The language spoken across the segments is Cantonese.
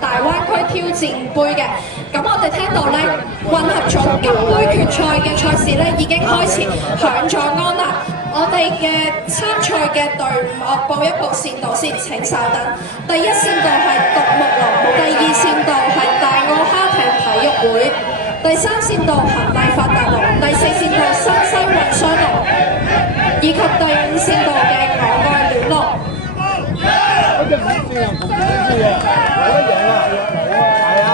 大灣區挑戰杯嘅。咁我哋聽到咧混合組金杯決賽嘅賽事咧已經開始響咗安啦。我哋嘅參賽嘅隊伍，我報一報線道先，請稍等。第一線道係獨木龍，第二線道係大澳蝦艇體育會，第三線道恒麗發達龍，第四線道新西運雙龍，以及第五線道嘅我愛戀龍。嗰隻五線又唔知嘅，冇得贏啊！係啊，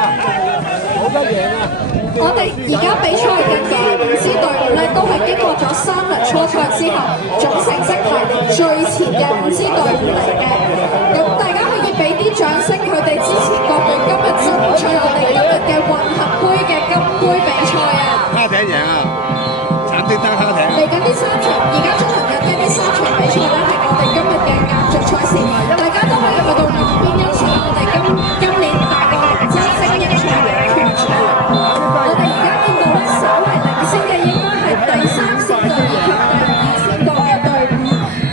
冇得贏啊！我哋而家比賽緊嘅五支隊伍咧，都係經過咗3輪初賽之後，總成績排名最前嘅五支隊伍嚟嘅。咁大家可以俾啲掌聲，佢哋支持各隊今日爭取我哋今日嘅混合杯嘅金杯比賽啊！蝦艇贏啊！橙色燈蝦艇。嚟緊呢3場，而家進行緊嘅呢3場比賽咧，係我哋今日嘅壓軸賽事，大家都可以去到兩邊欣賞我哋今年大個龍舟精英賽嘅決賽。我哋而家見到咧，稍為領先嘅應該係第3線道以及第2線道嘅隊伍，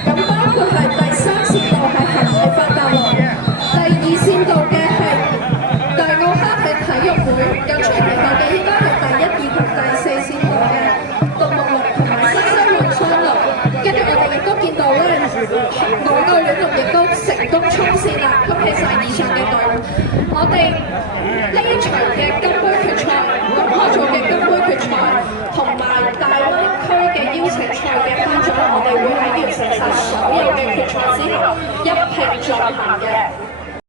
咁包括係第3線道係恒麗發達龍，第2線道嘅係大澳蝦艇體育會，緊隨其後嘅應該係第1以及第4線道嘅獨木龍同埋新西運雙龍，跟住我哋亦都見到咧，我愛戀龍亦都成功衝線啦，恭喜晒以上嘅隊伍！我哋呢一場嘅金